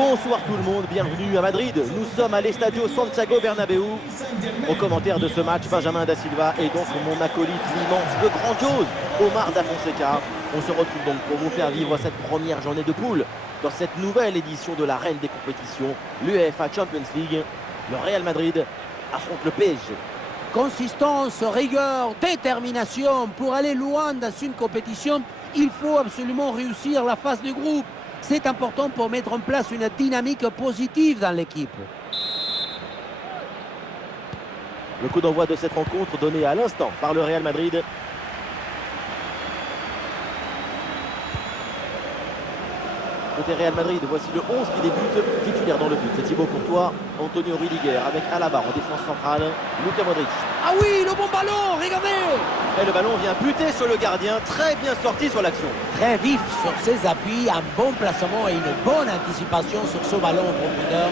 Bonsoir tout le monde, bienvenue à Madrid. Nous sommes à l'Estadio Santiago Bernabéu. Au commentaire de ce match, Benjamin Da Silva et donc mon acolyte, l'immense, le grandiose Omar Da Fonseca. On se retrouve donc pour vous faire vivre cette première journée de poule dans cette nouvelle édition de la reine des compétitions, l'UEFA Champions League. Le Real Madrid affronte le PSG. Consistance, rigueur, détermination. Pour aller loin dans une compétition, il faut absolument réussir la phase de groupe. C'est important pour mettre en place une dynamique positive dans l'équipe. Le coup d'envoi de cette rencontre donné à l'instant par le Real Madrid. Côté Real Madrid, voici le 11 qui débute, titulaire dans le but. C'est Thibaut Courtois, Antonio Rudiger avec Alaba en défense centrale, Luka Modric. Ah oui, le bon ballon, regardez! Et le ballon vient buter sur le gardien, très bien sorti sur l'action. Très vif sur ses appuis, un bon placement et une bonne anticipation sur ce ballon en profondeur.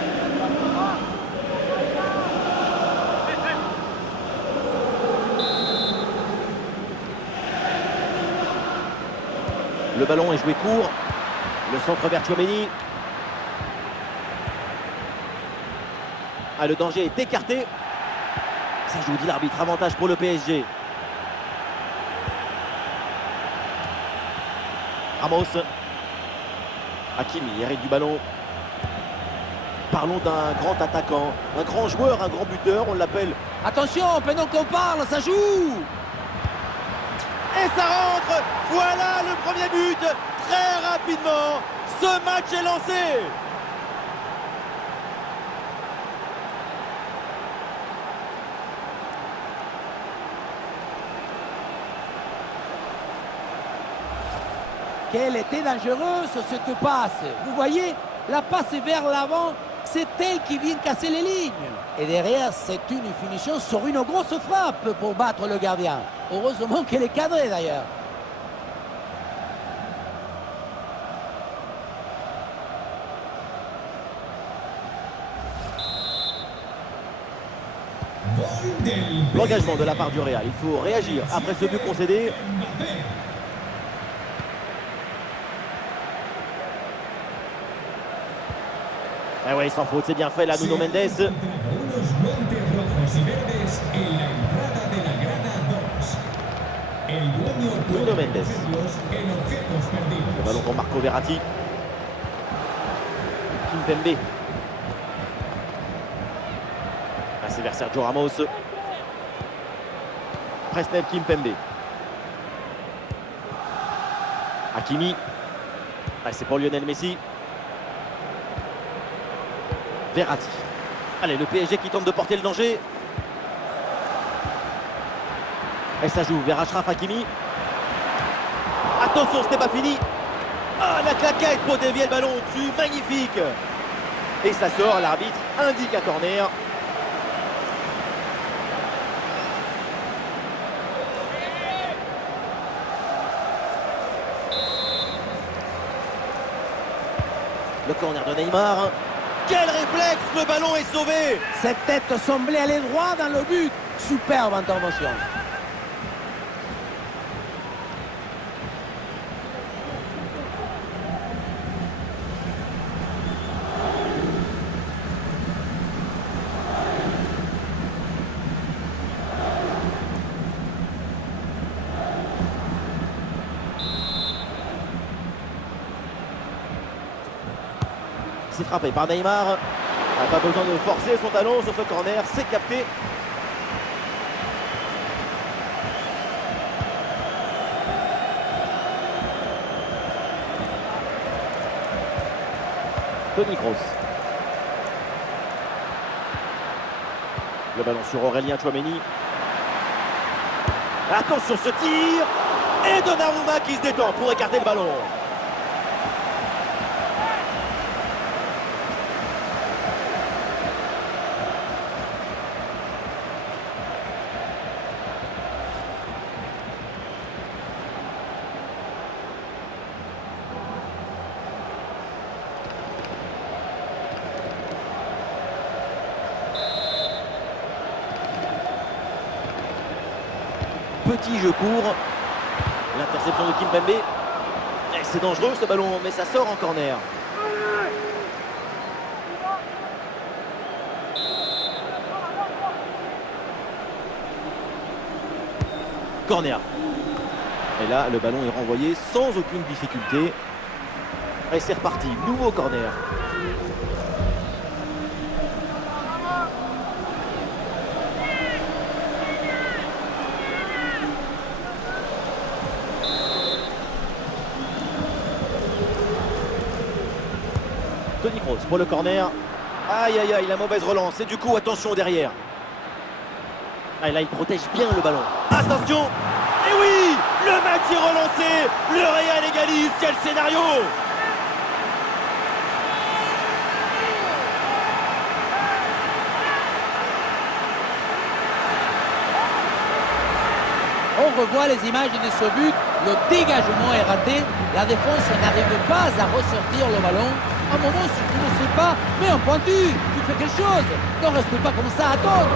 Le ballon est joué court. Le centre vers Tchouaméni. Ah, le danger est écarté. Ça joue, dit l'arbitre. Avantage pour le PSG. Ramos. Hakimi hérite du ballon. Parlons d'un grand attaquant, un grand joueur, un grand buteur. On l'appelle. Attention, pendant qu'on parle, ça joue! Et ça rentre. Voilà le premier but. Très rapidement, ce match est lancé. Quelle était dangereuse cette passe! Vous voyez, la passe est vers l'avant, c'est elle qui vient casser les lignes. Et derrière, c'est une finition sur une grosse frappe pour battre le gardien. Heureusement qu'elle est cadrée d'ailleurs. L'engagement de la part du Real, il faut réagir après ce but concédé. Ah ouais, sans faute, c'est bien fait là, Nuno Mendes. Nuno Mendes. Le ballon pour Marco Verratti. Kimpembe. C'est vers Sergio Ramos. Presnel Kimpembe. Hakimi. Ah, c'est pour Lionel Messi. Verratti. Allez, le PSG qui tente de porter le danger. Et ça joue vers Achraf Hakimi. Attention, ce n'est pas fini. Ah, la claquette pour dévier le ballon au-dessus. Magnifique. Et ça sort, l'arbitre indique un corner. Le corner de Neymar. Quel réflexe! Le ballon est sauvé! Cette tête semblait aller droit dans le but. Superbe intervention. C'est frappé par Neymar. Pas besoin de forcer son talon sur ce corner. C'est capté. Toni Kroos. Le ballon sur Aurélien Tchouaméni. Attention ce tir. Et Donnarumma qui se détend pour écarter le ballon. Petit jeu court. L'interception de Kimpembe. C'est dangereux ce ballon, mais ça sort en corner. Corner. Et là, le ballon est renvoyé sans aucune difficulté. Et c'est reparti, nouveau corner. Toni Kroos pour le corner. Aïe aïe aïe, la mauvaise relance. Et du coup, attention derrière. Ah, là, il protège bien le ballon. Attention. Et oui, le match est relancé. Le Real égalise. Quel scénario! On revoit les images de ce but. Le dégagement est raté. La défense n'arrive pas à ressortir le ballon. À un moment, si tu ne sais pas, mets un pointu. Tu fais quelque chose. Ne reste pas comme ça à attendre.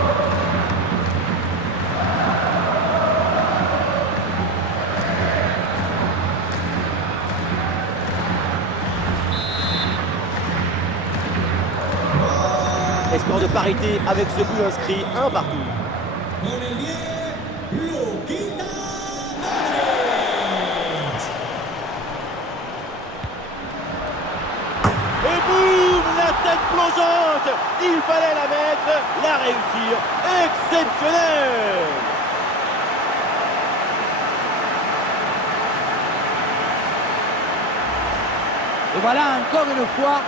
Et score de parité avec ce but inscrit, un partout. Et boum, la tête plongeante. Il fallait la mettre, la réussir. Exceptionnel. Et voilà encore une fois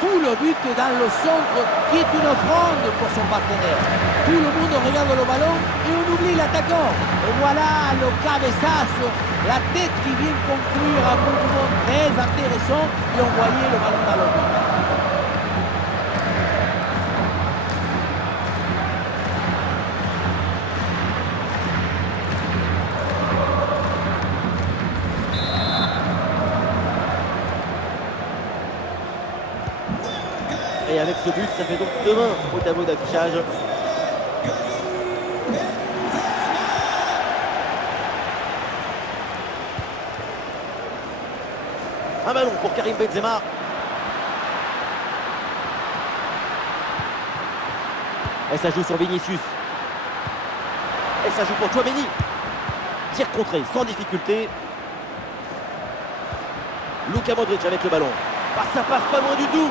tout le but dans le centre qui est une offrande pour son partenaire. Tout le monde regarde le ballon et on oublie l'attaquant. Et voilà le cabezazo, la tête qui vient conclure un mouvement très intéressant et envoyer le ballon dans le but. Et avec ce but, ça fait donc 2-1 au tableau d'affichage. Un ballon pour Karim Benzema. Et ça joue sur Vinicius. Et ça joue pour Tchouaméni. Tir contré sans difficulté. Luka Modric avec le ballon. Ah, ça passe pas loin du tout.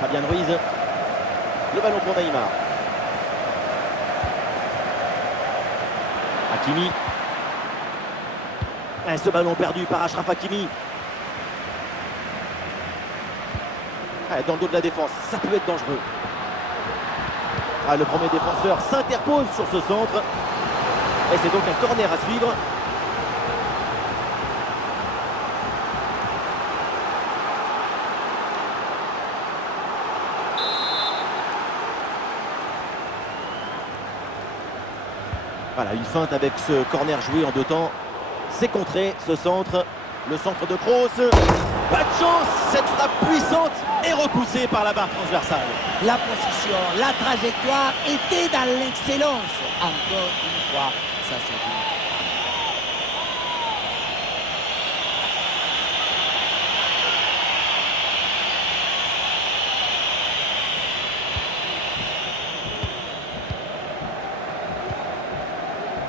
Fabian Ruiz. Le ballon pour Neymar. Hakimi. Et ce ballon perdu par Achraf Hakimi. Dans le dos de la défense, ça peut être dangereux. Le premier défenseur s'interpose sur ce centre. Et c'est donc un corner à suivre. Voilà, une feinte avec ce corner joué en 2 temps. C'est contré, ce centre. Le centre de Kroos. Pas de chance, cette frappe puissante est repoussée par la barre transversale. La position, la trajectoire était dans l'excellence. Encore une fois, ça c'est bien.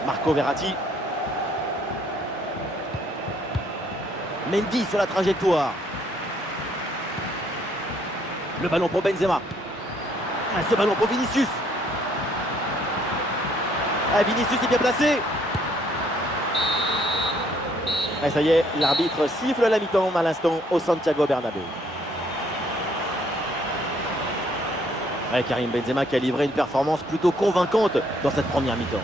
Marco Verratti. Mendy sur la trajectoire. Le ballon pour Benzema. Ce ballon pour Vinicius. Vinicius est bien placé. Et ça y est, l'arbitre siffle la mi-temps à l'instant au Santiago Bernabéu. Karim Benzema qui a livré une performance plutôt convaincante dans cette première mi-temps.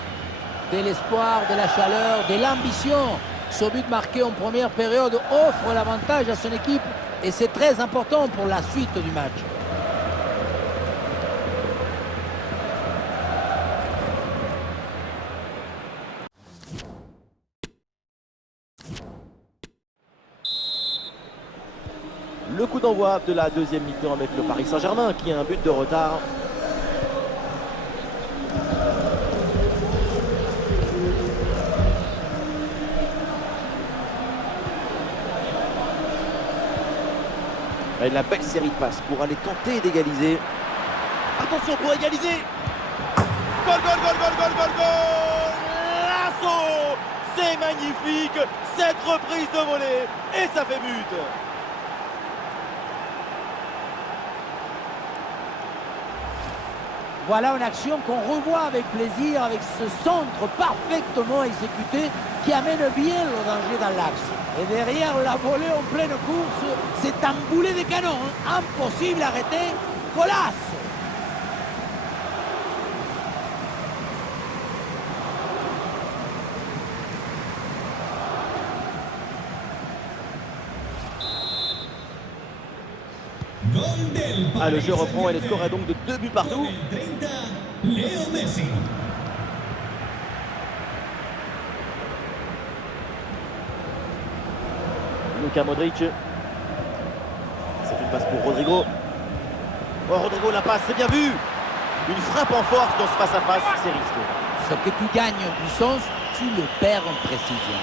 De l'espoir, de la chaleur, de l'ambition. Ce but marqué en première période offre l'avantage à son équipe et c'est très important pour la suite du match. le coup d'envoi de la deuxième mi-temps avec le Paris Saint-Germain qui a un but de retard. Et la belle série de passes pour aller tenter d'égaliser. Attention pour égaliser. Goal, goal, goal, goal, goal, goal, goal. L'assaut. C'est magnifique. Cette reprise de volée. Et ça fait but. Voilà une action qu'on revoit avec plaisir, avec ce centre parfaitement exécuté qui amène bien le danger dans l'axe. Et derrière la volée en pleine course, c'est un boulet de canon, hein. Impossible à arrêter, Colas. Ah, le jeu reprend et le score est donc de 2 buts partout. Luka Modric. C'est une passe pour Rodrigo. Oh, Rodrigo, la passe, c'est bien vu. Une frappe en force dans ce face-à-face, c'est risqué. Ce que tu gagnes en puissance, tu le perds en précision.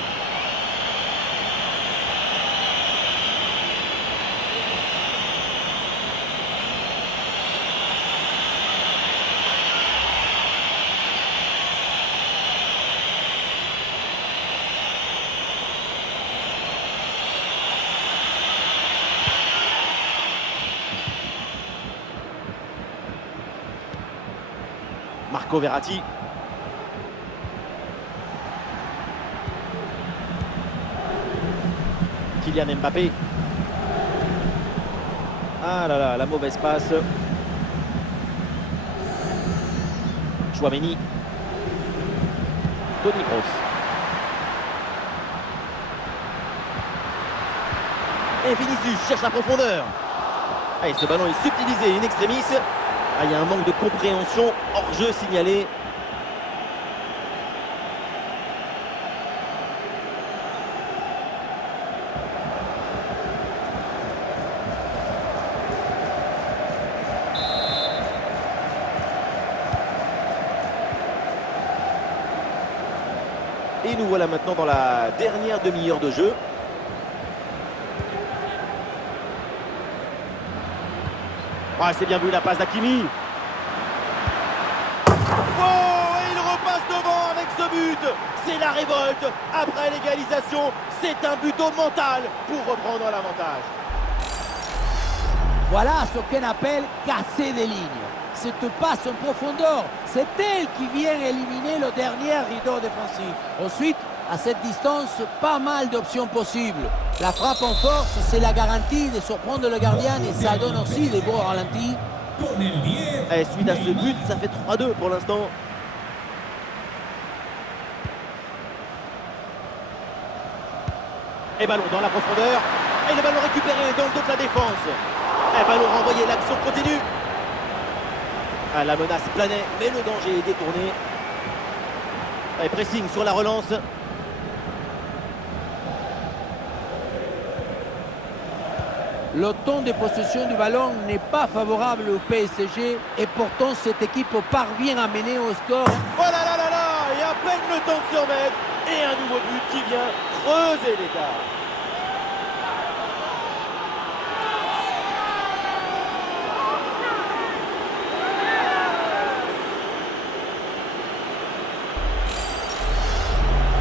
Marco Verratti. Kylian Mbappé. Ah là là, la mauvaise passe. Chouameni. Toni Kroos. Et Vinicius cherche la profondeur. Allez, ce ballon est subtilisé in extremis. Ah, il y a un manque de compréhension, hors-jeu signalé. Et nous voilà maintenant dans la dernière demi-heure de jeu. Ah, c'est bien vu la passe d'Hakimi. Oh, et il repasse devant avec ce but. C'est la révolte. Après l'égalisation, c'est un but au mental pour reprendre l'avantage. Voilà ce qu'on appelle casser des lignes. Cette passe en profondeur, c'est elle qui vient éliminer le dernier rideau défensif. Ensuite, à cette distance, pas mal d'options possibles. La frappe en force, c'est la garantie de surprendre le gardien et ça donne aussi des beaux ralentis. Et suite à ce but, ça fait 3-2 pour l'instant. Et ballon dans la profondeur. Et le ballon récupéré dans le dos de la défense. Et ballon renvoyé, l'action continue. Ah, la menace planait, mais le danger est détourné. Et pressing sur la relance. Le temps de possession du ballon n'est pas favorable au PSG et pourtant cette équipe parvient à mener au score. Oh là là là là. Et à peine le temps de se remettre. Et un nouveau but qui vient creuser l'écart.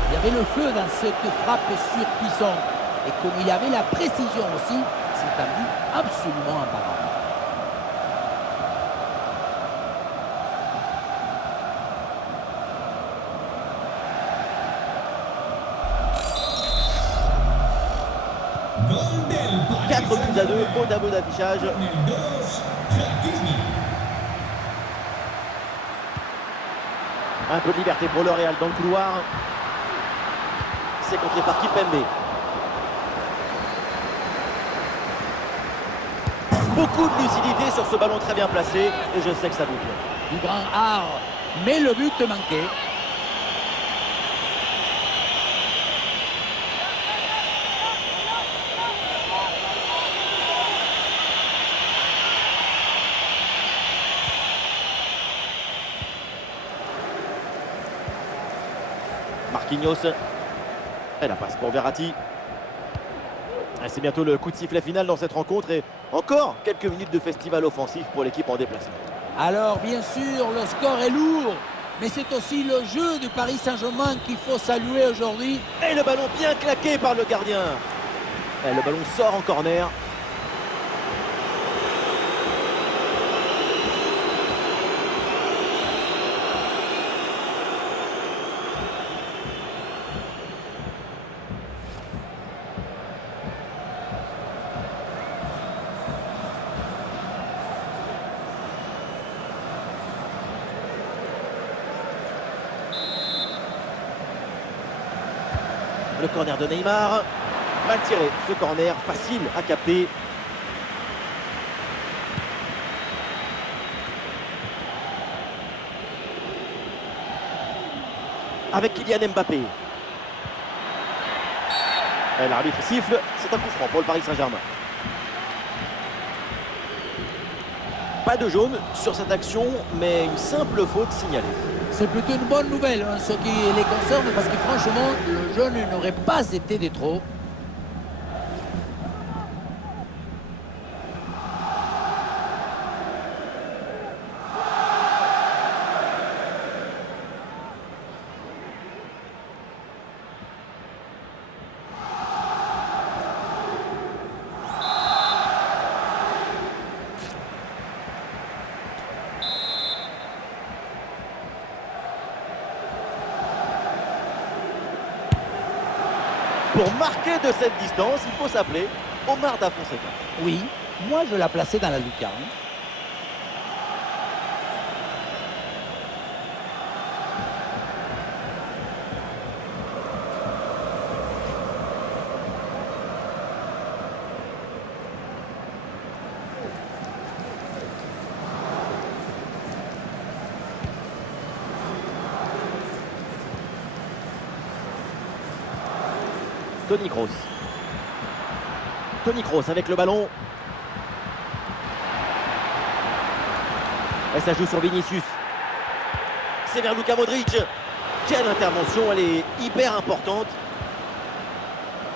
Il y avait le feu dans cette frappe surpuissante. Et comme il y avait la précision aussi, c'est un but absolument imparable. Quatre buts à 2 au tableau d'affichage. Un peu de liberté pour le Real dans le couloir. C'est contré par Kimpembe. Beaucoup de lucidité sur ce ballon très bien placé. Et je sais que ça vous plaît. Du grand art, mais le but manqué. Marquinhos. Et la passe pour Verratti. Et c'est bientôt le coup de sifflet final dans cette rencontre. Et encore quelques minutes de festival offensif pour l'équipe en déplacement. Alors, bien sûr, le score est lourd. Mais c'est aussi le jeu du Paris Saint-Germain qu'il faut saluer aujourd'hui. Et le ballon bien claqué par le gardien. Et le ballon sort en corner. Le corner de Neymar. Mal tiré, ce corner facile à capter. Avec Kylian Mbappé. Et l'arbitre siffle, c'est un coup franc pour le Paris Saint-Germain. Pas de jaune sur cette action, mais une simple faute signalée. C'est plutôt une bonne nouvelle, hein, ce qui les concerne, parce que franchement, le jaune n'aurait pas été de trop. Pour marquer de cette distance, il faut s'appeler Omar Da Fonseca. Oui, moi je l'ai placé dans la lucarne. Toni Kroos. Toni Kroos avec le ballon. Et ça joue sur Vinicius. C'est vers Luka Modric. Quelle intervention, elle est hyper importante.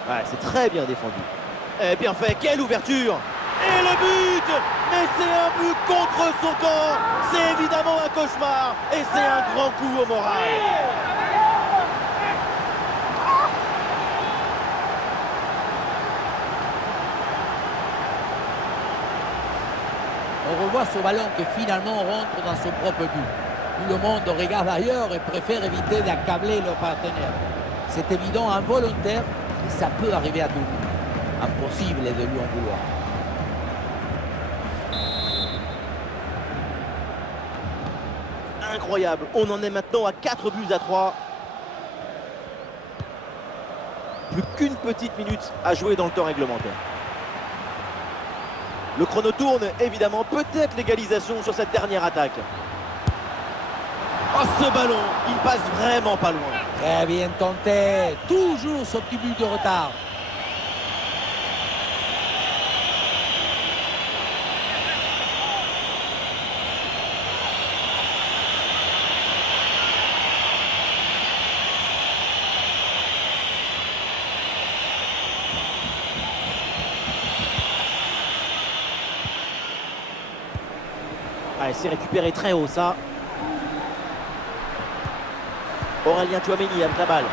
Ouais, c'est très bien défendu. Et bien fait, quelle ouverture. Et le but. Mais c'est un but contre son camp. C'est évidemment un cauchemar. Et c'est un grand coup au moral. On revoit ce ballon qui finalement rentre dans son propre but. Tout le monde regarde ailleurs et préfère éviter d'accabler leur partenaire. C'est évident, involontaire, et ça peut arriver à tout le monde. Impossible de lui en vouloir. Incroyable, on en est maintenant à 4-3. Plus qu'une petite minute à jouer dans le temps réglementaire. Le chrono tourne, évidemment, peut-être l'égalisation sur cette dernière attaque. Oh, ce ballon, il passe vraiment pas loin. Très bien tenté, toujours ce petit but de retard. Allez, c'est récupéré très haut, ça. Aurélien Tchouaméni avec la balle.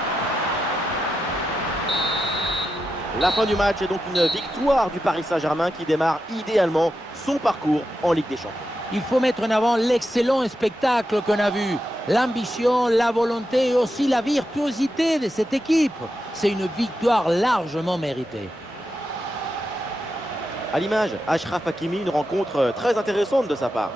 La fin du match est donc une victoire du Paris Saint-Germain qui démarre idéalement son parcours en Ligue des Champions. Il faut mettre en avant l'excellent spectacle qu'on a vu. L'ambition, la volonté et aussi la virtuosité de cette équipe. C'est une victoire largement méritée. À l'image, Achraf Hakimi, une rencontre très intéressante de sa part.